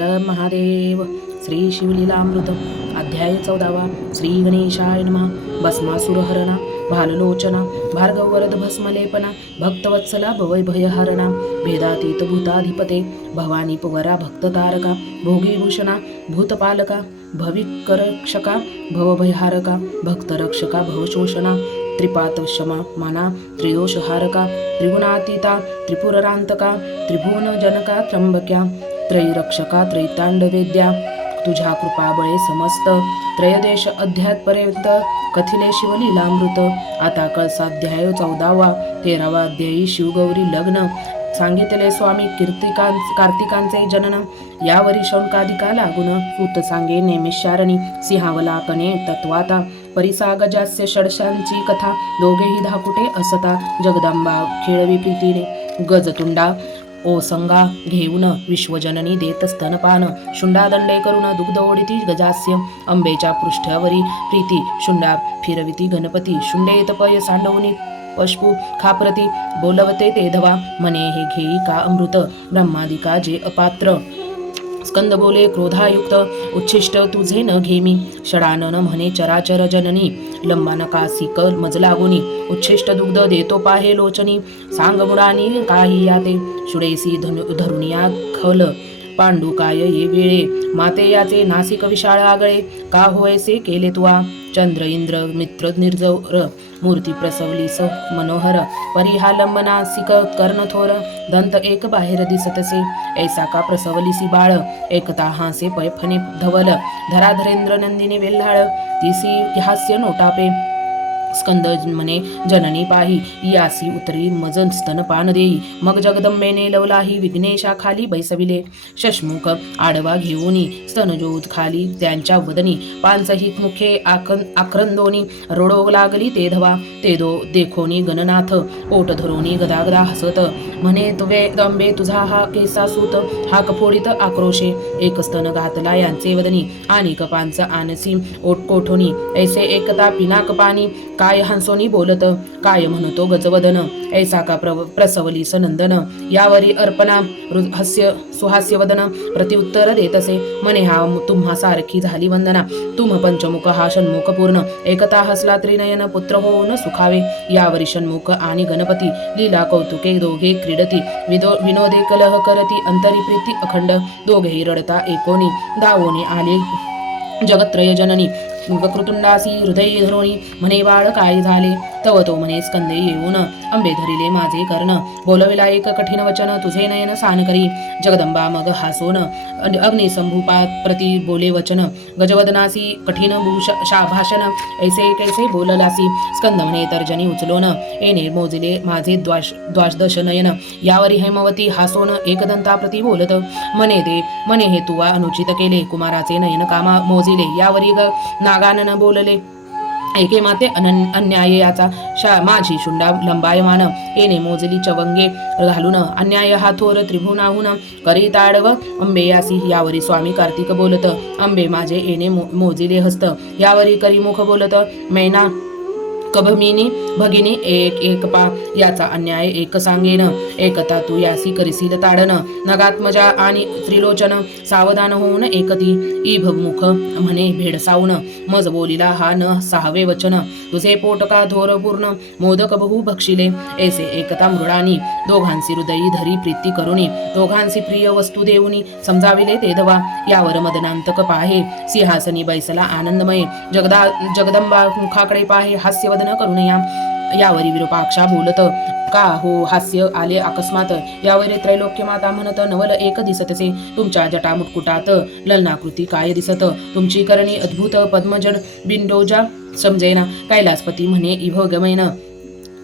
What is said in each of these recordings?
हर महादेव श्री शिवलीलामृत अध्याय चौदावा। श्री गणेशाय नमः। भस्मासुरहरणा भाललोचना भार्गवरद भस्मलेपना भक्तवत्सला भवैभयहरणा भेदातीत भूताधिपते भवानीपवरा भक्ततारका भोगीभूषणा भूतपालका भविकरक्षका भवभयहारका भक्तरक्षका भवशोषणा त्रिपातक्षमा माना त्रिदोषहारका त्रिगुणातीता त्रिपुररान्तका त्रिभुवनजनका त्र्यंबक्या त्रैरक्षका त्रैतांडवेद्या तुझ्या कृपाबळे समस्त त्रयदेश अध्यात्पर्यंत कथिले शिवलीलामृत आता कळसाध्याय चौदावा तेरावा अध्यायी शिवगौरी लग्न सांगितले स्वामी कीर्तिकां कार्तिकांचे जनन यावरी शौनकादिका लागून पूत सांगे नेमिषारणी सिंहावलाकने तत्वाता परिसागजास्य षडशांची कथा दोघेही धाकुटे असता जगदंबा खेळवी प्रीतीने गजतुंडा ओ संगा घेऊन विश्वजननी देत स्तनपान. शुंडादंडे करून दुग्ध ओढिती गजास्य. अंबेच्या पृष्ठावरी प्रीती शुंडा फिरविती गणपती. शुंडे पय सांडवनी पशपू खाप्रती. बोलवते ते धवा मने हे घेई का अमृत? ब्रह्मादिका जे अपात्र. स्कंद बोले क्रोधायुक्त उच्छिष्ट तुझे न घेमी. षडानन म्हणे चराचर जननी. लंबान मजला गुणी उच्छिष्ट दुग्ध देतो पाहे लोचनी. सांग मुडानी काही याते. शुडेसी धनु धरुनिया खल. पांडू काय ये वेळे? माते याचे नासिक विशाळ आगळे का होयसे केले तुवा चंद्र इंद्र मित्र निर्जर मूर्ती प्रसवली स मनोहर परिहालंब नासिक कर्णथोर दंत एक बाहेर दिसतसे ऐसा का प्रसवलीसी बाळ? एकता हासे पैफने धवल धराधरेंद्र नंदिनी वेल्हाळ तिसी हास्य नोटापे स्कंद म्हणे जननी पाही यासी उतरी मजन स्तनपान देई मग जगदंबेने लवलाही विघ्नेशा खाली बैसविले. शशमुख आडवा घेऊनी स्तनजोत खाली त्यांच्या वदनी पानसहित मुखे आकन आक्रंदोनी रोडो लागली ते धवा. ते दो देखोनी गणनाथ पोट धरोनी गदागदा हसत. म्हणे तुवे दंबे तुझा हा केसा सूत हा कफोडीत आक्रोशे. एक स्तन घातला यांचे वदनी आणि कपांचा आनसी ओट कोठोनी ऐसे एकता पिना कपानी काय हंसोनी बोलत काय म्हणतो गजवदन ऐसा का प्रव प्रसवली सनंदन यावरी अर्पणा हस्य सुहास्यवदन सुहास्य वदन असे मने हा तुम्हा सारखी झाली वंदना तुम पंचमुख हा षण्मुख पूर्ण एकता हसला त्रिनयन पुत्र होऊन सुखावे यावरी षण्मुख आणि गणपती लीला कौतुके दोघे क्रीडती विदो विनोदे कलह करती अंतरी प्रीती अखंड दोघेही रडता एकोणी दावोने आले जगत्रय जननी वक्रतुंडासी हृदय धरोणी म्हणे बाळ काय झाले। तव तो म्हणे स्कंदे येऊन अंबे धरिले माझे कर्ण. बोलविला एक कठीण वचन तुझे नयन सान करी. जगदंबा मग हासोन अग्निसंभूपा प्रति बोले वचन. गजवदनासी कठीण भूष भाषण ऐसे कैसे बोललासी? स्कंद म्हणे तर्जनी उचलोन. येणे मोजिले माझे द्वाश द्वादश नयन. यावरी हेमवती हासोन एकदंता प्रति बोलत. मने दे मने हे तुवा अनुचित केले. कुमाराचे नयन कामा मोजिले. यावरी ग नागानन बोलले. एके माते अनन अन्याय याचा. शा माझी शुंडा लंबायमान. येणे मोजली चवंगे. घालून अन्याय हा थोर त्रिभुवनाहून. करी ताडव. अंबे यासी यावरी स्वामी कार्तिक बोलत. अंबे माझे येणे मो- मोजिले हस्त. यावरी करी मुख बोलत. मैना कभमिनी भगिनी एक एक पा याचा अन्याय एक सांगेन. एकता तू यासी करिसील ताडन. नगात्मजा आणि त्रिलोचन सावधान होऊन एकती. इभ मुख म्हणे भेडसावून मज बोलिला हा न सहावे वचन. तुझे पोटका धोर पूर्ण? मोदक बहु भक्षिले. ऐसे एकता मृडानी दोघांसी हृदयी धरी प्रीती करुणी दोघांसी प्रिय वस्तू देऊनी. समजाविले ते दवा यावर मदनांतक पाहे. सिंहासनी बैसला आनंदमय. जगदा जगदंबा मुखाकडे पाहे. हास्यवदन करुणया यावरी विरूपाक्षा बोलत का हो हास्य आले अकस्मात? यावर त्रैलोक्य माता म्हणत नवल एक दिसतसे तुमच्या जटा मुटकुटात ललनाकृती काय दिसत? तुमची करणी अद्भुत पद्मजड बिंडोजा समजेना. कैलासपती म्हणे इभ गमैन.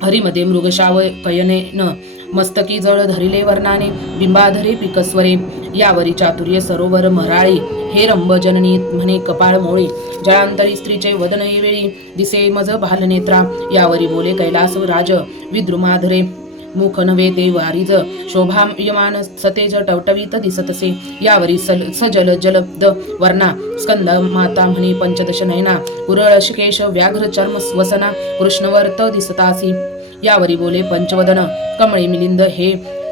हरिमध्ये मृगशाव कयने न मस्तकी जळ धरिले वर्णाने. बिंबाधरे पिकस्वरे. यावरी चातुर्य सरोवर मराळी. हे रंब जननी म्हणे कपाळ मोळी. जळांतरी स्त्रीचे वदन वेळी दिसे मज भालनेत्रा यावरी बोले कैलास राज विद्रुमाधरे मुख नव्हे ते वारीज शोभायमान सतेज टवटवीत दिसतसे यावरी सल सजल जलद वर्णा. स्कंद माता म्हणे पंचदश नयना. कुरळ शिकेश व्याघ्र चर्म वसना कृष्णवर्त दिसतासी. यावरी बोले पंचवदन. कमळी मिलिंद हे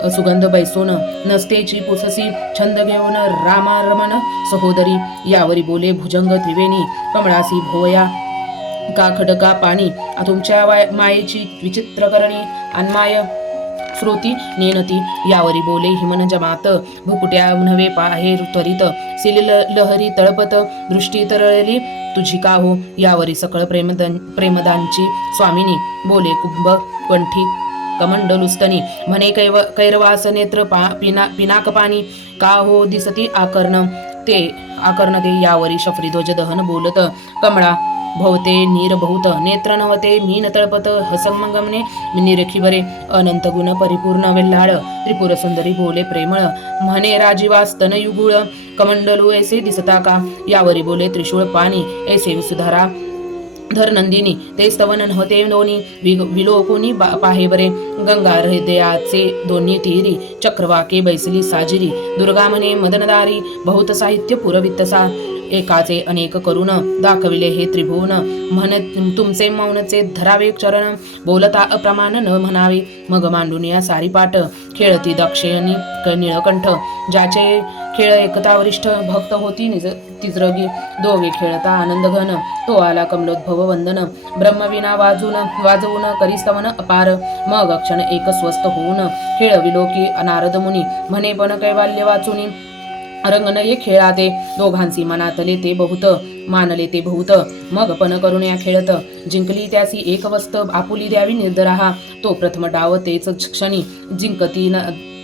सुगंध बैसोन नसतेची पुससी छंद घेऊन रामारमण. सहोदरी यावरी बोले भुजंग त्रिवेणी कमळासी भोवया. का खडका पाणी तुमच्या वाय- मायेची विचित्र करणी. अन्माय श्रोती नेनती यावरी बोले हिमन जमात. भुकुट्या नव्हे पाहेर त्वरित सिलिल लहरी तळपत दृष्टी तरळली. तुझी का हो? यावरी सकळ प्रेमदन प्रेमदांची स्वामिनी. बोले कुंभ कंठी कमंडलुस्तनी म्हणे कैव कैरवास नेत्र पा पिना पिनाक पाणी का हो दिसती आकर्ण? ते आकर्ण ते यावरी शफरीध्वज दहन बोलत कमळा भवते नीर बहुत नेत्र नवते मीन तळपत हसंगमने निरखी बरे अनंत गुण परिपूर्ण वेल्हाळ त्रिपुर सुंदरी बोले प्रेमळ म्हणे राजीवा स्तन युगुळ कमंडलू ऐसे दिसता का? यावरी बोले त्रिशूळ पाणी ऐसे सुधारा धर नंदिनी ते स्तवन होते दोन्ही. विलोकुनी बा- पाहे बरे. गंगा हृदयाचे दोन्ही तीरी चक्रवाके बैसली साजिरी. दुर्गामने मदनदारी बहुत साहित्य पुरवित्तसा. एकाचे अनेक करून दाखविले हे त्रिभुवन. म्हण तुमचे मौनचे धरावे चरण बोलता अप्रमाण न म्हणावे. मग मांडून या सारी पाट खेळती दक्षिणी क- निळकंठ ज्याचे खेळ एकता वरिष्ठ भक्त होती निज तिजरगी. दोघे खेळता आनंद घन. तो आला कमलोद्भव वंदन. ब्रह्मविना वाजून वाजवून करिस्तवन अपार. मग अक्षण एक स्वस्थ होऊन. खेळ विलोकी नारद मुनी. म्हणे पण कैवाल्य वाचुनी? रंगनये खेळाते. दोघांसी मनातले ते बहुत. मानले ते बहुत. मग पण करुण्या खेळत. जिंकली त्यासी एक वस्त. आपुली द्यावी निर्दराहा. तो प्रथम डाव तेच क्षणी. जिंकती न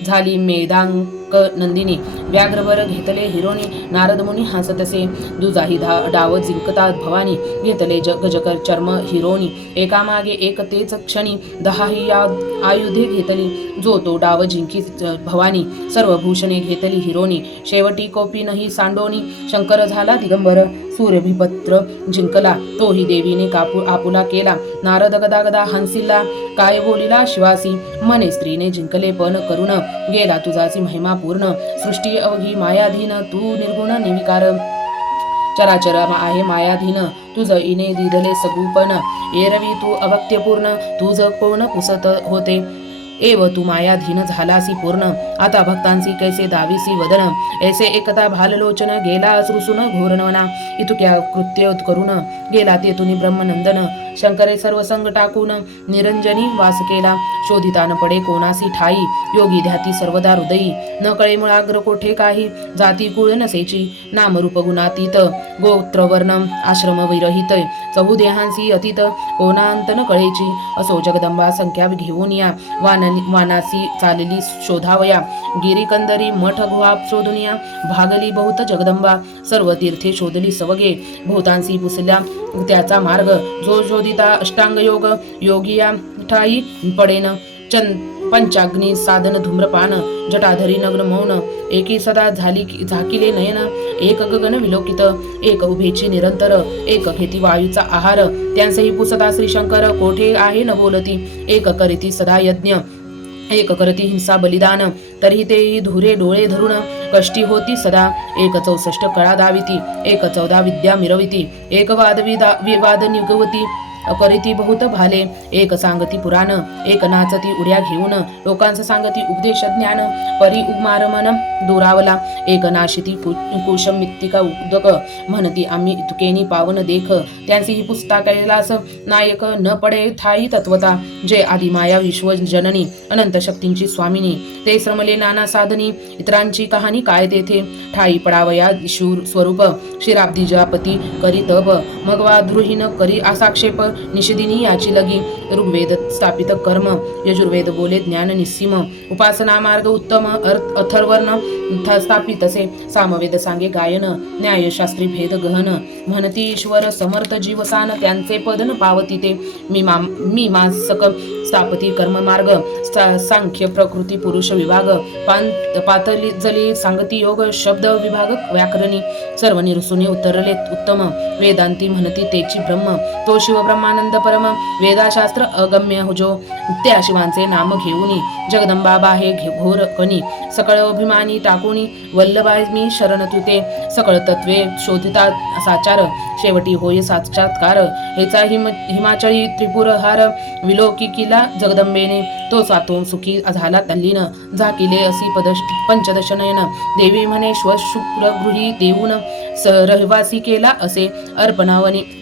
झाली मेदांक नंदिनी. व्याघ्रवर घेतले हिरोनी. नारदमुनी हसतसे दुजाही धा डाव जिंकता भवानी. घेतले ज गजकर चर्म हिरोनी. एकामागे एक तेच क्षणी दहाही या आयुधे घेतली. जो तो डाव जिंकी भवानी. सर्व भूषणे घेतली हिरोनी. शेवटी कोपी कोपीनही सांडोनी. शंकर झाला दिगंबर. सूर्यभिपत्र जिंकला. तोही देवीने कापू आपुला केला. नारद गदा गदा हंसिला. काय बोलिला शिवासी? मने स्त्रीने जिंकले पण करुण. गेला तुझाची महिमा पूर्ण. सृष्टी अवघी मायाधीन तू निर्गुण निविकार. चराचर आहे मायाधीन. तुझ इने दिदले सगुपन. एरवी तू अवक्त्यपूर्ण तुझ कोण पुसत होते? एव तू मायाधीन झालासी पूर्ण. आता भक्तांसी कैसे दावीसी वदन? ऐसे एकता भाललोचन गेला रुसून घोरणवना इतुक्या कृत्य करून गेला ते तेथुनी ब्रह्मनंदन. शंकरे सर्व संग टाकून निरंजनी वास केला. शोधिता न पडे कोणासी ठाई? योगी ध्याती सर्वदा हृदयी. न कळे मुळाग्र कोठे काही? जाती कुळ नसेची. नामरूप गुणातीत. गोत्रवर्ण आश्रम विरहित. चहुदेहांसी अतीत. कोणांत न कळेची. असो जगदंबा संख्या घेऊन या. वान वानासी चालली शोधावया. गिरीकंदरी मठ गुहा शोधून या. भागली बहुत जगदंबा. सर्व तीर्थे शोधली सवगे. भूतांसी पुसल्या त्याचा मार्ग. जो जो शोधिता अष्टांग योग योगिया ठाई पडेन। चन पंचाग्नी साधन धूम्रपान जटाधरी नग्न मौन एकी सदा झाली झाकिले नयन। एक गगन विलोकित एक उभेची निरंतर एक घेती वायूचा आहार। त्यांचेही पुसता श्रीशंकर कोठे आहे न बोलती? एक करीती सदा यज्ञ एक करती हिंसा बलिदान। तरी तेही धुरे डोळे धरून कष्टी होती सदा। एक चौसष्ट कळा दाविती एक चौदा विद्या मिरविती। एक वाद विदा विवाद निगवती। करीती बहुत भाले. एक सांगती पुराण एक नाचती उड्या घेऊन. लोकांचं सांगती उपदेश ज्ञान परी उमार मन दुरावला. एक नाशिती कु- कुशम मित्तिका उदक म्हणती आम्ही तुकेनी पावन देख. त्यांची ही पुस्तकलास नायक न पडे थाई तत्वता. जे आदी माया विश्व जननी. अनंत शक्तींची स्वामिनी. ते श्रमले नाना साधनी. इतरांची कहाणी काय तेथे? ठाई पडावया शूर स्वरूप. शिराब्दी जापती करी तप. मगवा करी आसाक्षेप निषिदिनी याची लगी ऋग्वेद स्थापित कर्म यजुर्वेद बोले ज्ञान निस्सीम उपासना मार्ग उत्तम अर्थ अथर्वर्ण स्थापित असे सामवेद सांगे गायन न्यायशास्त्री भेद गहन म्हणती ईश्वर समर्थ जीवसान त्यांचे पदन पावती ते मी मा मी मासक स्थापती कर्म मार्ग सा- सांख्य प्रकृती पुरुष विभाग पान पातली जली सांगती योग शब्द विभाग व्याकरणी सर्व निरसुने उतरले उत्तम वेदांती म्हणती तेची ब्रह्म तो शिव ब्रह्मानंद परम वेदाशास्त्र अगम्य हुजो त्या शिवांचे नाम घेऊनी जगदंबा बाहे घे घोर कनी सकळ अभिमानी टाकुनी वल्लभाय मी शरण तुते सकळ तत्वे शोधिता साचार शेवटी होय साक्षात्कार हेचा हिम हिमाचळी त्रिपुर हार विलोकी किला त्या जगदंबेने तो सातून सुखी झाला तल्लीन. झाकिले असी पदश पंचदशनयन. देवी म्हणे श्वशुक्र गृही देऊन रहिवासी केला असे अर्पणावनी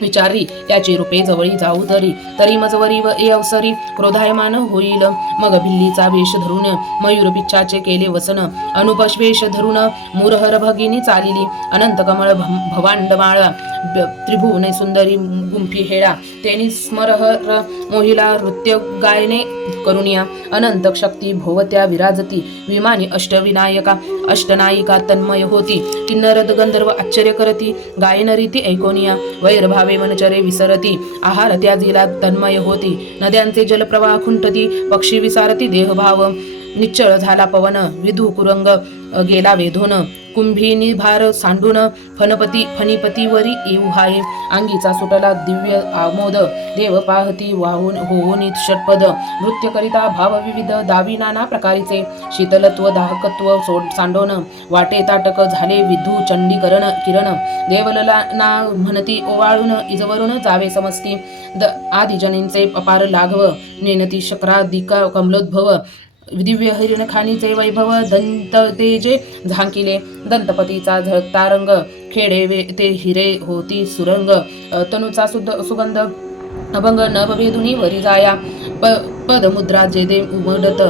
विचारी त्याची रूपे जवळी जाऊ तरी तरी मजवरी व ए अवसरी क्रोधायमान होईल. मग भिल्लीचा वेश धरून मयूर पिच्छाचे केले वसन. अनुपश्वेष धरून मुरहर भगिनी चालिली. अनंत कमळ भं- भवांडमाळा. त्रिभुवने सुंदरी गुंफी हेळा तेनी स्मरहर मोहिला नृत्य गायने करुणिया अनंत शक्ती भोवत्या विराजती विमानी अष्टविनायका अष्टनायिका तन्मय होती किन्नरद गंधर्व आश्चर्य करती गायन रीती ऐकोनिया वैरभावे मनचरे विसरती आहार त्याजीला तन्मय होती नद्यांचे जलप्रवाह खुंटती पक्षी विसारती देहभाव निश्चळ झाला पवन विधू कुरंग गेला वेधोन कुंभिनी भार सांडून फनपती फणीपतीवरी येऊ हाय. अंगीचा सुटला दिव्य आमोद. देव पाहती वाहून होऊन षटपद. नृत्य करिता भाव विविध दावी नाना प्रकारीचे. शीतलत्व दाहकत्व सोड सांडोन. वाटे ताटक झाले विधू चंडीकरण किरण. देवलला ना म्हणती ओवाळून इजवरून जावे समजती द आदिजनींचे अपार लाघव. नेनती शक्रादिका कमलोद्भव. दिव्य हरिण खाणीचे वैभव दंत तेजे झांकिले. दंतपतीचा झळकता रंग खेडे वे ते हिरे होती सुरंग. तनुचा सुद सुगंध अभंग नभेदुनी वरी जाया. प पदमुद्रा जेदे उमडत.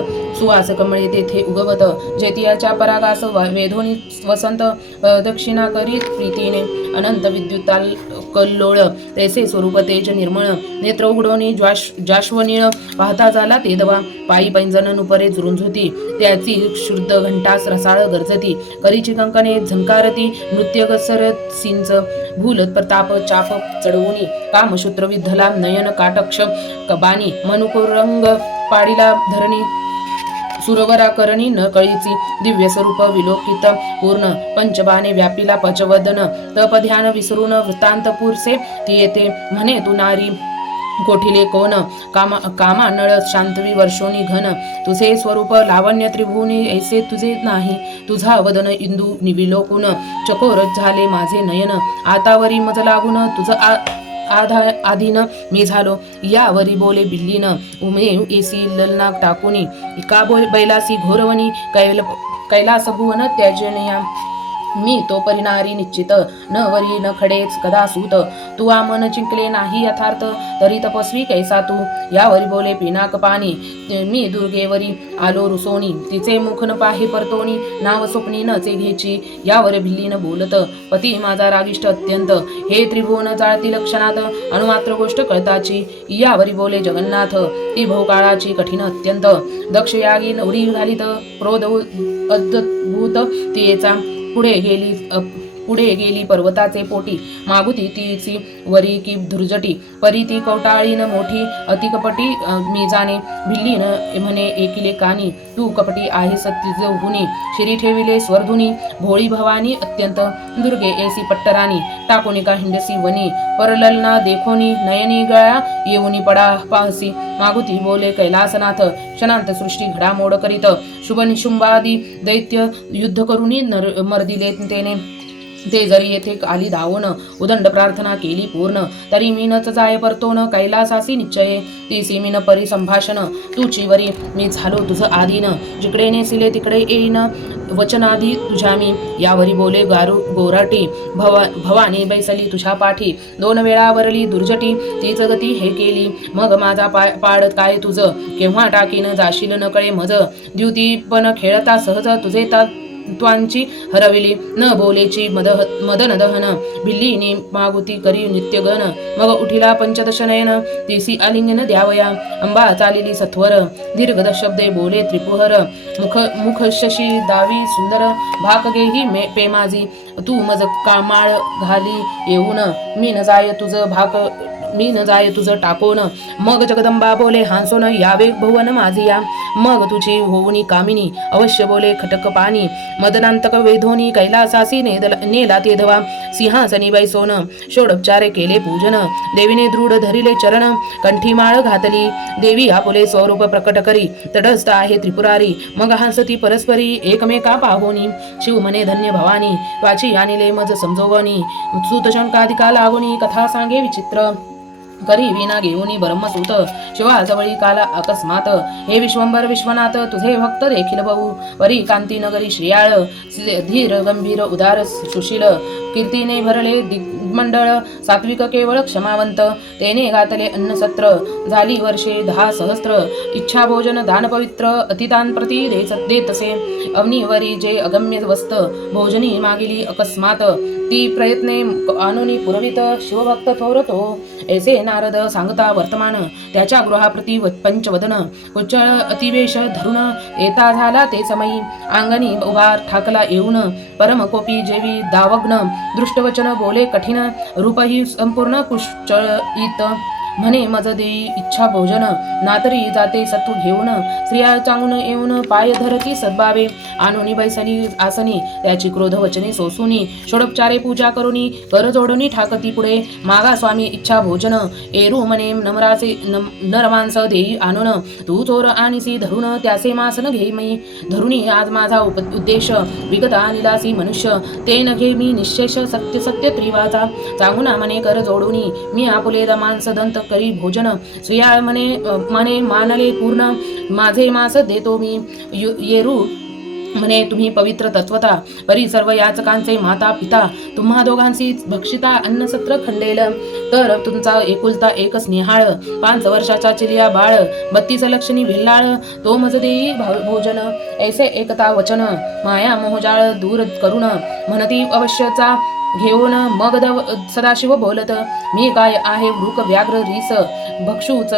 सुवास कमळे तेथे उगवत. जेतियाच्या परागास व- वेधोनी वसंत दक्षिणा करीत प्रीतीने अनंत विद्युताल कल्लोळ तैसे स्वरूप तेज निर्मळ. नेत्र उघडोनी ज्वाश जाश्वनीळ पाहता झाला ते दवा. पायी पैंजन नुपरे झुरुंझुती त्याची शुद्ध घंटास रसाळ गरजती. करीची कंकणे झंकारती. नृत्य गसरत सिंच. भूल प्रताप चाप चढवुनी. कामशूत्र विद्धला नयन काटक्ष कबानी. मनुकुरंग पाडीला धरणी सुरवराकरणी न कळीची दिव्य स्वरूप विलोकित पूर्ण पंचबाने व्यापिला पचवदन तपध्यान विसरून वृत्तांत पुरसे ती येते म्हणे तू नारी. कोठिले कोण? कामा कामा नळ शांतवी वर्षोनी घन. तुझे स्वरूप लावण्य त्रिभुवनी ऐसे तुझे नाही. तुझा वदन इंदू निविलोकून. चकोर झाले माझे नयन. आतावरी मज लागून तुझ आ आधा आधीन मी झालो. यावरी बोले बिल्लीनं उमे एसी ललना टाकुनी. का बोल बैलासी घोरवणी कैल कैलास भुवन त्याजनया मी तो परिणारी निश्चित. न वरी न खडेच कदा सूत. तू आमन चिंकले नाही यथार्थ तरी तपस्वी कैसा तू? यावरी बोले पिनाक पाणी. मी दुर्गेवरी आलो रुसोनी तिचे मुख न पाहे परतोनी नाव स्वप्नी न चे यावर भिल्लीन बोलत. पती माझा रागिष्ट अत्यंत. हे त्रिभुवन जाळती लक्षणात अणुमात्र गोष्ट कळताची. यावरी बोले जगन्नाथ. ती भोकाळाची कठीण अत्यंत. दक्ष यागी नवरी घालित. क्रोध अद्भुत तियेचा पुढे गेली अप पुढे गेली पर्वताचे पोटी. मागुती तिची वरी की धुरजटी. परी ती कवटाळीन मोठी अतिकपटी अ, मी जाणे भिल्लीन म्हणे एकिले कानी. तू कपटी आहे सत्य शिरी ठेविले स्वरधुनी. भोळी भवानी अत्यंत. दुर्गे एसी पट्टरानी टाकोनिका हिंडसी वनी. परललना देखोनी नयनी गळा येऊनी पडा पाहसी. मागुती बोले कैलासनाथ. क्षणांत सृष्टी घडामोड करीत. शुभनिशुंबादी दैत्य युद्ध करुनी नर मर्दिले तेने. ते जरी येथे आली धावून उदंड प्रार्थना केली पूर्ण तरी मीनच जाय परतो न कैलासासी निश्चये. ती सीमीन परिसंभाषण तू तुची वरी मी झालो तुझं आधीन. जिकडे नेसिले तिकडे येईन वचनाधी तुझ्या मी. यावरी बोले गारू गोराटी भवा भवानी बैसली तुझ्या पाठी. दोन वेळा वरली दुर्जटी तीच गती हे केली. मग माझा पा पाड काय तुझं? केव्हा टाकीन जाशील न कळे मज? द्युती पण खेळता सहज तुझे ता त्वांची हरविली. न बोलेची मद मदन दहन भिल्लीने मागुती करी नित्यगण. मग उठिला पंचदश नयन तेसी आलिंगन द्यावया. अंबा चालिली सत्वर दीर्घद शब्दे बोले त्रिपुहर. मुख मुख शशी दावी सुंदर भाक गेही मे पेमाजी. तू मज कामाळ घाली येऊन. मी न जाय तुझ भाक न जाय तुझं टाकोन. मग जगदंबा बोले हांसोन यावे भुवन माझी या. मग तुझी होऊनी कामिनी अवश्य बोले खटक पाणी. मदनांतक वेधोनी कैलासासी नेदल नेला ते धवा सिंहासनी बैसोन षोडोपचारे केले पूजन. देवीने दृढ धरिले चरण कंठी माळ घातली. देवी आपुले स्वरूप प्रकट करी. तटस्थ आहे त्रिपुरारी. मग हंसती परस्परी एकमेका पाहोनी. शिव म्हणे धन्य भवानी वाची आणिले मज समजोवनी सुत शंकाधिका लागोनी कथा सांगे विचित्र. करी विना घेऊनी ब्रह्मसूत. शिवाजवळी काला अकस्मात. हे विश्वंभर विश्वनाथ तुझे भक्त देखील बहु. परी कांती नगरी श्रियाळ धीर गंभीर उदार सुशील. कीर्तीने भरले दिग्मंडळ सात्विक केवळ क्षमावंत. तेने गातले अन्नसत्र झाली वर्षे दहा सहस्त्र इच्छा भोजन दान पवित्र अतितान प्रती देत देतसे अवनीवरी जे अगम्य वस्त भोजनी मागिली अकस्मात. ती प्रयत्ने आणूनी पुरवित शिवभक्त थोरतो. ऐसे नारद सांगता वर्तमान त्याच्या गृहाप्रती व- पंचवदन. उच्च अतिवेश धरून येता झाला ते समयी. अंगणी उभार ठाकला येऊन परमकोपी जेवी दावग्न. दृष्टवचन बोले कठीण रूपही संपूर्ण कुशळीत. म्हणे मज देई इच्छा भोजन नातरी जाते सत्व घेऊन स्त्रिया चांगून येऊन पाय धरती सद्भावे. आणोनी बैसनी आसनी त्याची क्रोध वचने सोसुनी. षोडोपचारे पूजा करुनी कर जोडुनी ठाकती पुढे. मागा स्वामी इच्छा भोजन एरू म्हणे नमराचे नम नरमांस देई आणून. तू चोर आणिसी धरून त्याचे मासन घे मी. धरुणी आज माझा उप उद्देश विगता निलासी मनुष्य. ते न घे मी निश्चेष सत्य सत्य त्रिवाचा. चांगुना मने कर जोडुनी. मी आपुले मांस दंत करी भोजन. सुया मने मने मानले पूर्ण. माझे मास देतो मी. येरू म्हणे तुम्ही पवित्र तत्वता. परी सर्व याचकांचे माता पिता तुम्हा दोघांची भक्षिता अन्नसत्र खंडेल. तर तुमचा एकुलता एक स्नेहाळ. पाच वर्षाचा चिलिया बाळ. बत्तीस लक्षणी भिल्लाळ. तो मज देई भोजन. ऐसे एकता वचन. माया मोहजाळ दूर करुण. म्हणती अवश्यचा. घेऊन मग सदाशिव बोलत मी काय आहे वृक व्याघ्र रीस? भक्षूच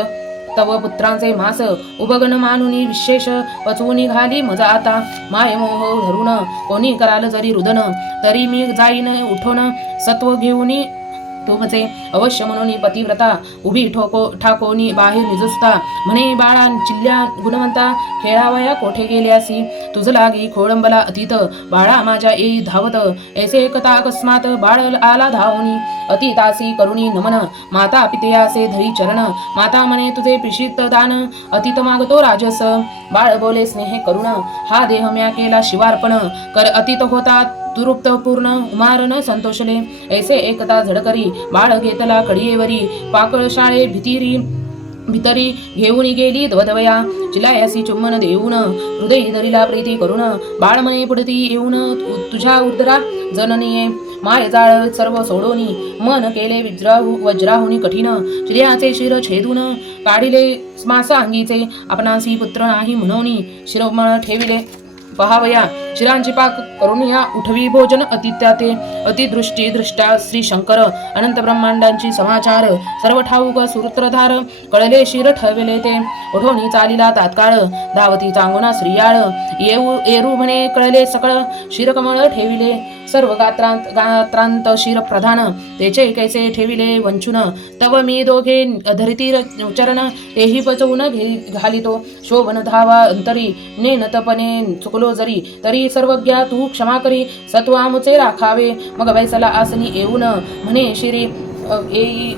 तव पुत्रांचे मास. उभगन मानुनी विशेष पचवून घाली मजा आता. माय मोह धरून कोणी कराल जरी रुदन. तरी मी जाईन उठून सत्व घेऊन तुमचे अवश्य म्हणून पतिव्रता. उभी ठोको ठाकोनी बाहेर निजसता. म्हणे बाळा चिल्ल्या गुणवंता खेळावया कोठे गेल्यासी? तुझ लागी खोळंबला अतीत बाळा माझ्या येई धावत ऐसे एकता अकस्मात बाळ आला धावनी. अतितासी करुणी नमन माता पितयासे धरी चरण माता म्हणे तुझे पिशित दान अतीत मागतो राजस. बाळ बोले स्नेह करुण हा देह म्या केला शिवार्पण कर अतीत होता तुरुप्त पूर्ण न संतोषले. ऐसे एकता झडकरी बाळ घेतला कडियेवरी पाकळ शाळे भितिरी भितरी घेऊन गेली धवधवया. चिलायासी चुम्बन देऊन हृदय धरिला प्रीती करुण बाळमने पुढती येऊन तु- तुझ्या उदरा जननीये. माय जाळ सर्व सोडोनी मन केले विज्राहू वज्राहुनी कठीण. चिर्याचे शिर छेदून काढिले मासा अंगीचे आपणासी पुत्र नाही म्हणून शिरोमळ ठेविले. पहावया शिरांची पाक करुणिया उठवी भोजन अतित्या ते अतिदृष्टी दृष्टा श्री शंकर अनंत ब्रह्मांडांची समाचार। सर्व ठाऊक सूत्रधार कळले शिर ठरविले ते। ओढोनी चालिला तात्काळ। धावती चांगुना श्रियाळ। येऊ येरू म्हणे कळले सकळ। शिरकमळ ठेविले। सर्व गात्रांत गात्रांत शिर प्रधान तेचे कैसे ठेविले वंचून. तव मी दोघे धरिती चरण तेही पचवून घे घालितो. शोभन धावा अंतरी ने नतपणे चुकलो जरी तरी सर्वज्ञा तू क्षमा करी सत्वामुचे राखावे. मग बैसला आसनी येऊन म्हणे शिरी येई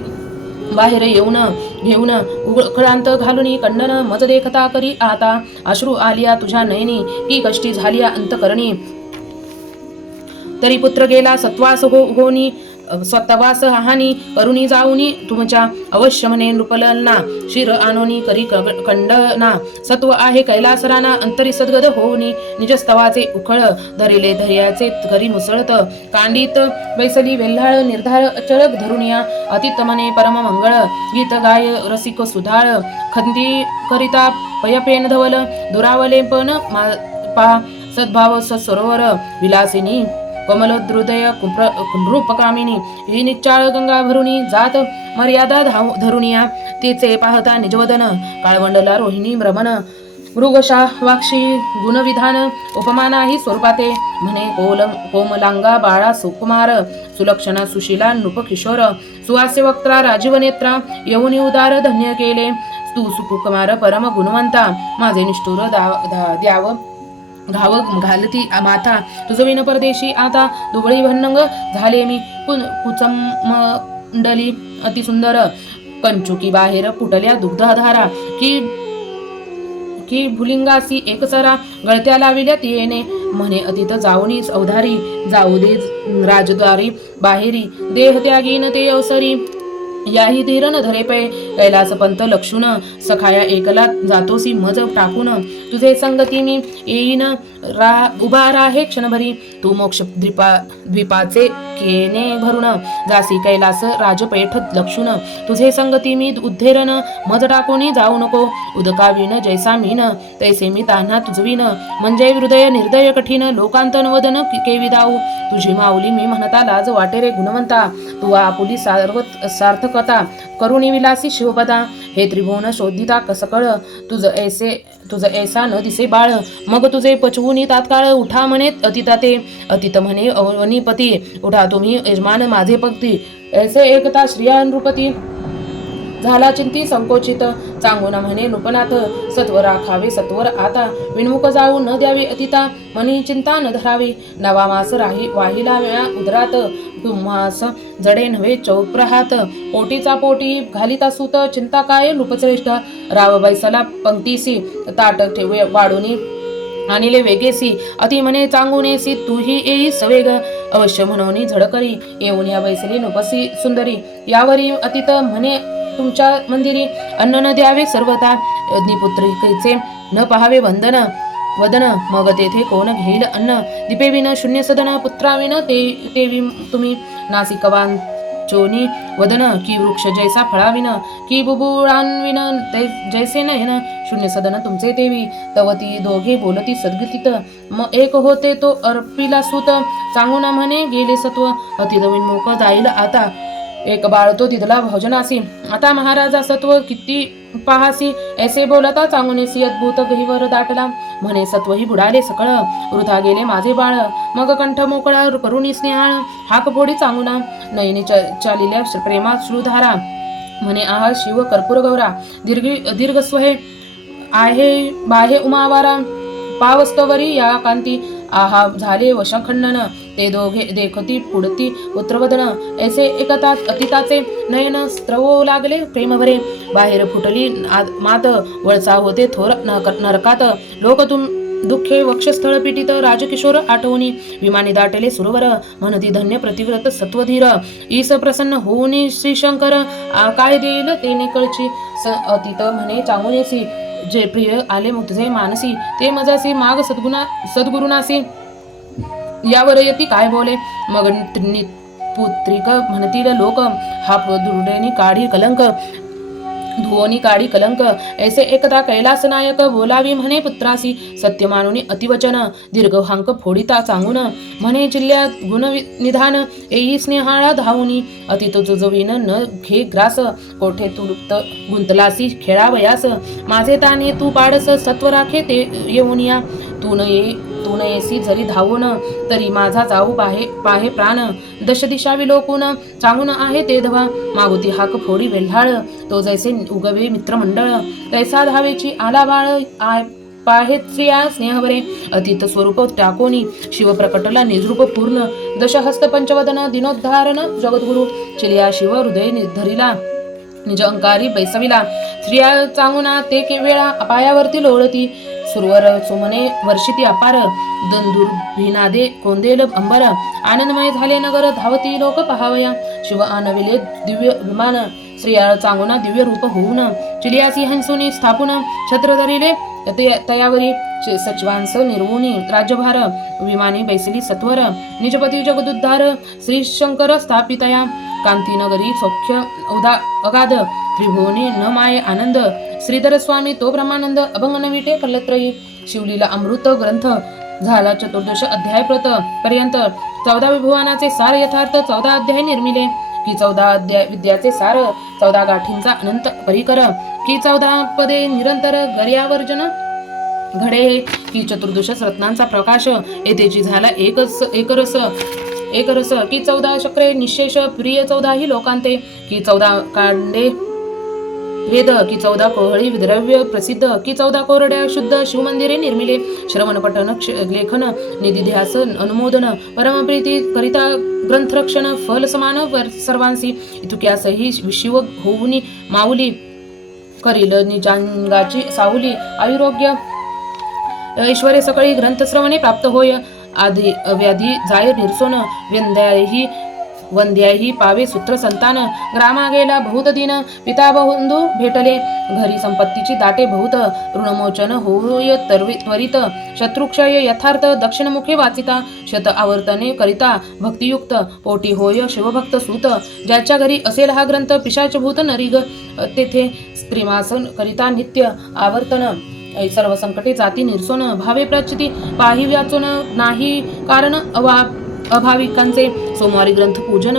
बाहेर येऊन घेऊन उकळांत घालून कंडन मज देखता करी आता. अश्रू आलिया तुझ्या नयनी की कष्टी झालिया अंतकरणी. तरी पुत्र गेला सत्वास हो होनी स्वतवास हानी करुणी जाऊनी तुमच्या अवश्य म्हणे नृपलना शिर आणोनी करी क- खंडना सत्व आहे कैलासराना अंतरी सद्गद होनी निजस्तवाचे उखळ धरिले धैर्याचे करी मुसळत कांडित बैसली वेल्हाळ निर्धार अचळक धरुनिया अतित मने परम मंगळ गीत गाय रसिक सुधाळ खंदी करिता पयपेन धवल दुरावले पण मा पा सद्भाव सरोवर विलासिनी कमल हृदय नृपकामिनी ही निच्चाळ गंगा भरुणी जात मर्यादा धाव धरुनिया तिचे पाहता निजवदन काळवंडला रोहिणी भ्रमण. मृगशा वाक्षी गुणविधान उपमानाही स्वरूपाते म्हणे कोल कोमलांगा बाळा सुकुमार सुलक्षणा सुशीला नृपकिशोर सुवास्य वक्त्रा राजीव नेत्रा यमुनी उदार धन्य केले. तू सुकुमार परम गुणवंता माझे निष्ठुर दाव दा- द्याव. घाव घालती माथा. तुझविन परदेशी आता दुबळी भन्नंग झाले मी. कुन कुचमंडली अतिसुंदर कंचुकी बाहेर फुटल्या दुग्धधारा. की की भुलिंगासी एकसरा गळत्या लाविल्या तियेने म्हणे अतित जाऊनी अवधारी. जाऊ दे राजद्वारी बाहेरी. देह त्यागीन ते अवसरी. याही धीरन धरे पे. कैलास पंत लक्षून सखाया एकला जातोसी मज टाकून. तुझे संगती मी येईन रा उभा राहे क्षणभरी तू मोक्ष द्विपा द्वीपाचे केने भरून. जासी कैलास राजपेठ लक्षून. तुझे संगती मी उद्धेरन मज टाकोनी जाऊ नको. उदकावीन जैसा मीन तैसे मी तान्हा तुझवीन म्हणजे हृदय निर्दय कठीण लोकांतन वदन केवी दाऊ. तुझी माऊली मी म्हणता लाज वाटे रे गुणवंता. तू आपुली सार्व सार्थकता. करुणी विलासी शिवपदा. हे त्रिभुवन शोधिता कसकळ. तुझ ऐसे तुझं ऐसा न दिसे बाळ. मग तुझे पचवून तात्काळ उठा म्हणे अतिता ते. अतित म्हणे अवनीपती उठा. तुम्ही यजमान माझे पक्ती ऐसे एकता श्रिया नृपती झाला चिंती संकोचित. चांगून म्हणे नृपनाथ सत्व राखावे सत्वर आता. विणमुख जाऊ न द्यावे अतिता. मनी चिंता न धरावी. नवा मास राही वाहिला वेळा उदरात. तुम्हास जडे नव्हे चौप्रहात. पोटीचा पोटी घालिता सुत चिंता काय? नृपश्रेष्ठ. राव सला पंक्तीसी. ताट ठेवे वाढूनी आणिले वेगेसी. अति म्हणे चांगुनेसी तूही येई सवेग. अवश्य म्हणून झडकरी. येऊन या बैसली नुपसी सुंदरी. यावरी अतित म्हणे तुमच्या मंदिरी अन्न न द्यावे सर्वता अग्निपुत्रिकेचे न पहावे वंदन वदन मग तेथे कोण घेईल अन्न? दिपेविन शून्य सदन पुत्राविन ते तेवी तुम्ही नासिकवान चोनी वदन की वृक्ष जैसा फळाविन की बुबुळांविन ते जैसे नयन शून्य सदन तुमचे देवी तव ती दोघे बोलती सद्गतीत म एक होते तो अर्पिला सुत सांगून म्हणे गेले सत्व अतिदविन मोक जाईल आता एक बाळ तो तिथला भोजनासी. आता महाराजा सत्व किती पाहासी ऐसे बोलता चांगुनेसी अद्भुत गहिवर दाटला. म्हणे सत्वही बुडाले सकळ. वृथा गेले माझे बाळ. मग कंठ मोकळा करुणी स्नेहाळ. हाक पोडी चांगुना. नयनी च- चालिल्या श- प्रेमात श्रुधारा म्हणे आह शिव कर्पूर गौरा. दीर्घ दीर्घ स्वहे आहे बाहे उमावारा पावस्तवरी या कांती. आहा झाले वशखंडन. ते दोघे देखती पुढती पुत्रवदन. ऐसे एकता अतिताचे नयन स्त्रवो लागले प्रेमभरे. बाहेर फुटली मात वळसा होते थोर नरकात. लोक तुम दुःखे वक्षस्थळ पिटित राजकिशोर आठवणी. विमानी दाटले सुरवर. म्हणती धन्य प्रतिव्रत सत्वधीर. ईस प्रसन्न होऊनी श्रीशंकर काय देईल? तेने कळची स अतित म्हणे चांगुनेसी जे प्रिय आले मुतजे मानसी ते मजासी माग सद्गुणा सद्गुरुनासी. यावर यती काय बोले? मग पुत्रिक म्हणतील लोक हा दुर्डेनी काढी कलंक. धुवनी काढी कलंक ऐसे एकदा कैलास नायक बोलावी म्हणे पुत्रासी सत्य मानुनी अतिवचन दीर्घहांक फोडिता सांगून म्हणे जिल्ह्यात गुण निधान येई स्नेहाळा धावुनी अतित जुजवीन न घे ग्रास कोठे तुलुप्त गुंतलासी खेळावयास माझे ताने तू पाडस सत्व राखे ते येऊनिया तू न ये तू न येसी जरी धावून तरी माझा जाऊ पाहे पाहे प्राण. दश दिशा विलोकून चाहून आहे ते धवा. मागुती हाक फोडी वेल्हाळ तो जैसे उगवे मित्रमंडळ. तैसा धावेची आला बाळ आय पाहे स्त्रिया स्नेहवरे अतीत स्वरूप टाकोनी शिव प्रकटला निजरूप पूर्ण. दशहस्त पंचवदन दिनोद्धारण जगद्गुरु. चिलिया शिव हृदय धरिला. निज अंकारी बैसविला. स्त्रिया चांगुना ते केवेळा अपायावरती लोळती. सुरवर सुमने वर्षिती अपार. दंदूर भिनादे कोंदेल अंबर. आनंदमय झाले नगर धावती लोक पहावया. शिव आनविले दिव्य विमान. स्त्रिया चांगुना दिव्य रूप होऊन. चिलियासी हंसुनी स्थापून. छत्र धरिले तयावरी. सचिवांस निर्वुनी. राज्यभार. विमानी बैसली सत्वर. निजपती जगदुद्धार. श्री शंकर स्थापितया. कांतीनगरी सौख्य उदा अगाध त्रिभुवने न माये आनंद श्रीधर स्वामी तो ब्रह्मानंद अभंग नविटे कल्लत्रयी शिवलीला अमृत ग्रंथ झाला चतुर्दश अध्याय प्रत पर्यंत चौदा विभुवानाचे सार यथार्थ चौदा अध्याय निर्मिले की चौदा अध्याय विद्याचे सार चौदा गाठींचा अनंत परिकर की चौदा पदे निरंतर गर्यावर्जन घडे की चतुर्दश रत्नांचा प्रकाश येथेची झाला एकच एकरस एक रस की चौदा चक्रे निशेष प्रिय चौदाही लोकांते. की चौदा कांडे वेद की चौदा कोहळी द्रव्य प्रसिद्ध की चौदा कोरड्या शुद्ध शिवमंदिरे निर्मिले. श्रवण पठन लेखन निधिध्यास अनुमोदन परमप्रीती करिता ग्रंथरक्षण फल समान वर- इतुक्यास ही शिव होऊनी माऊली करील निजांगाची साऊली आयुरोग्य ऐश्वर्य सकळी ग्रंथश्रवणे प्राप्त होय. आधी व्याधी जाय निरसोन व्यंद्याही वंद्याही पावे सूत्र संतान. ग्रामा गेला बहुत दिन पिता बंधू भेटले. घरी संपत्तीची दाटे बहुत ऋणमोचन होय त्वरित. शत्रुक्षय यथार्थ दक्षिणमुखे वाचिता. शत आवर्तने करिता भक्तियुक्त. पोटी होय शिवभक्त सूत. ज्याच्या घरी असेल हा ग्रंथ पिशाचभूत नरिग. तेथे स्त्रीमासन करिता नित्य आवर्तन. सर्व संकटे जाती निरसोन भावे प्रचिती पाही व्याचून नाही कारण अवा अभाविकांचे सोमवारी ग्रंथ पूजन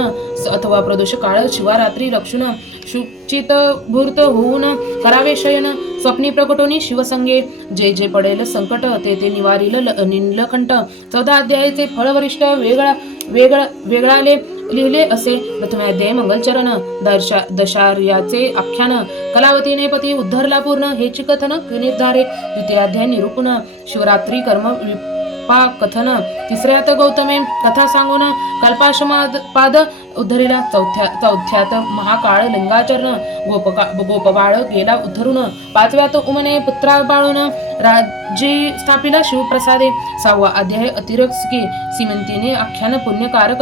अथवा प्रदोष काळ शिवरात्री रक्षुण शुचित भूर्त होऊन करावे शयन स्वप्नी प्रकटोनी शिवसंगे जे जे पडेल संकट ते ते निवारील ल- निलकंठ चौदा अध्यायाचे फळवरिष्ठ वेगळा वेगळा वेगळाले लिहिले असे. प्रथमाध्याय मंगलचरण दर्शा दशार्याचे आख्यान. कलावतीने पती उद्धरला पूर्ण. हे कथन निर्धारे. द्वितीयाध्याय निरूपण. शिवरात्री कर्म विपा कथन तिसऱ्यात गौतमे कथा सांगून कल्पाशमाद पाद उद्धरिला चौथ्या चौथ्यात महाकाळ लिंगाचरण गोपका गोपबाळ गेला उद्धरून पाचव्यात उमने पुत्रा बाळून राज्य स्थापिला शिवप्रसादे. सहावा अध्याय अतिरक्षकी सीमंतीने आख्यान पुण्यकारक.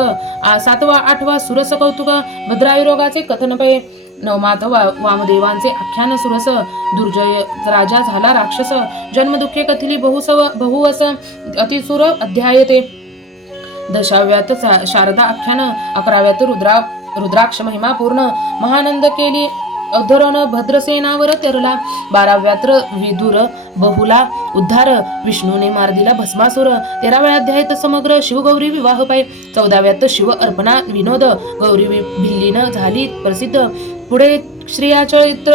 सातवा आठवा सुरस कौतुक. भद्रायुरोगाचे कथन पै. नवमात वा वामदेवांचे आख्यान सुरस. दुर्जय राजा झाला राक्षस. जन्मदुःखे कथिली बहुसव बहुवस. अतिसुर अध्यायते. दशाव्यात शारदा आख्यान अकराव्यात रुद्रा रुद्राक्ष महिमा पूर्ण. महानंद केली अधरण भद्रसेनावर तेरला. बाराव्यात विदुर बहुला उद्धार. विष्णूने मार दिला भस्मासुर. तेराव्या अध्यायात समग्र शिवगौरी विवाह पाय. चौदाव्यात शिव अर्पणा विनोद. गौरी भिल्लीनं झाली प्रसिद्ध. पुढे श्रिया चरित्र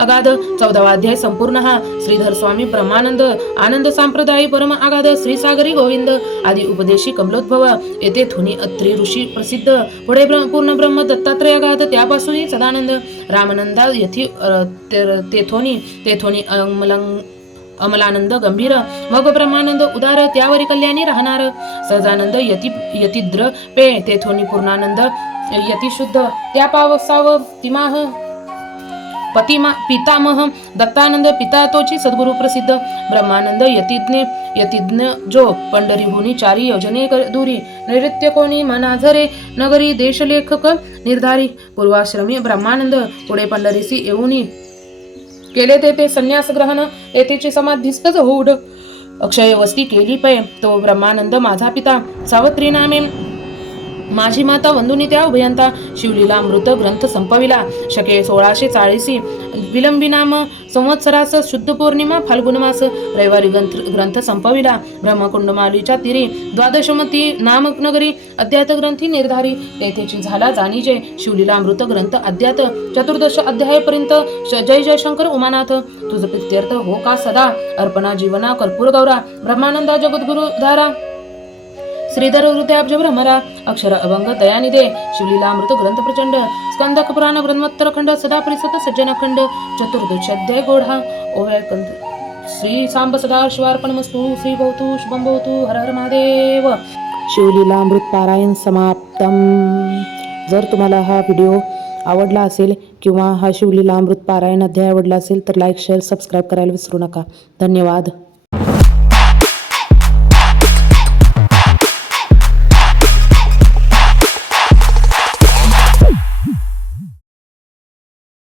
अगाध. चौदावा अध्याय संपूर्ण हा. श्रीधर स्वामी ब्रह्मानंद आनंद सांप्रदायी परम आगाध श्री सागरी गोविंद आदी उपदेशी कमलोद्भव. येथे थुनी अत्री ऋषी प्रसिद्ध. पुढे पूर्ण ब्रह्म दत्तात्रय अगाध. त्यापासूनही सदानंद. रामानंदा यथी तेथोनी तेथोनी अमलंग अमलानंद गंभीर. मग ब्रह्मानंद उदार त्यावरी कल्याणी राहणार. सहजानंद यती यतिद्र पे तेथोनी पूर्णानंद यतिशुद्ध त्या पावसाव तिमाह पतिमा पितामह दत्तानंद पिता तोची सद्गुरु प्रसिद्ध. ब्रह्मानंद यतिज्ञ यतिज्ञ जो पंढरीभूनी चारी योजने दुरी नैऋत्य कोणी मनाझरे नगरी देशलेखक निर्धारी पूर्वाश्रमी ब्रह्मानंद पुढे पंढरीसी येऊनी. केले ते ते संन्यास ग्रहण येथेची समाधीस्तच होऊड अक्षय वस्ती केली पै तो ब्रह्मानंद माझा पिता सावत्री नामे. माझी माता वंदुनी त्या उभयंता शिवलीला मृत ग्रंथ संपविला. शके सोळाशे चाळीसी विलंबिनाम संवत्सरास शुद्ध पौर्णिमा फाल्गुनमास रविवारी ग्रंथ ग्रंथ संपविला. ब्रह्मकुंडमालीच्या तिरी द्वादशमती नामक नगरी अध्यात ग्रंथी निर्धारी. तेथेची झाला जाणीजे. शिवलीला मृत ग्रंथ अध्यात. चतुर्दश अध्यायापर्यंत श- जय जयशंकर उमानाथ. तुझ प्रित्यर्थ हो का सदा? अर्पणा जीवना कर्पूर गौरा. ब्रह्मानंदा जगद्गुरु धारा. श्रीधर हृदयाब्ज भ्रमरा अक्षर अभंग दयानिधे शिवलीलामृत ग्रंथ प्रचंड स्कंदक पुराण ब्रह्मोत्तर खंड सदा परिसत सज्जन खंड चतुर्दशाध्याय गोढा ओव्या कंद श्री सांब सदा शिवार्पणमस्तु श्री भवतु शुभम भवतु हर हर महादेव। शिवलीलामृत पारायण समाप्तम। जर तुम्हाला हा व्हिडिओ आवडला असेल किंवा हा शिवलीला अमृत पारायण अध्याय आवडला असेल तर लाईक शेअर सबस्क्राईब करायला विसरू नका. धन्यवाद.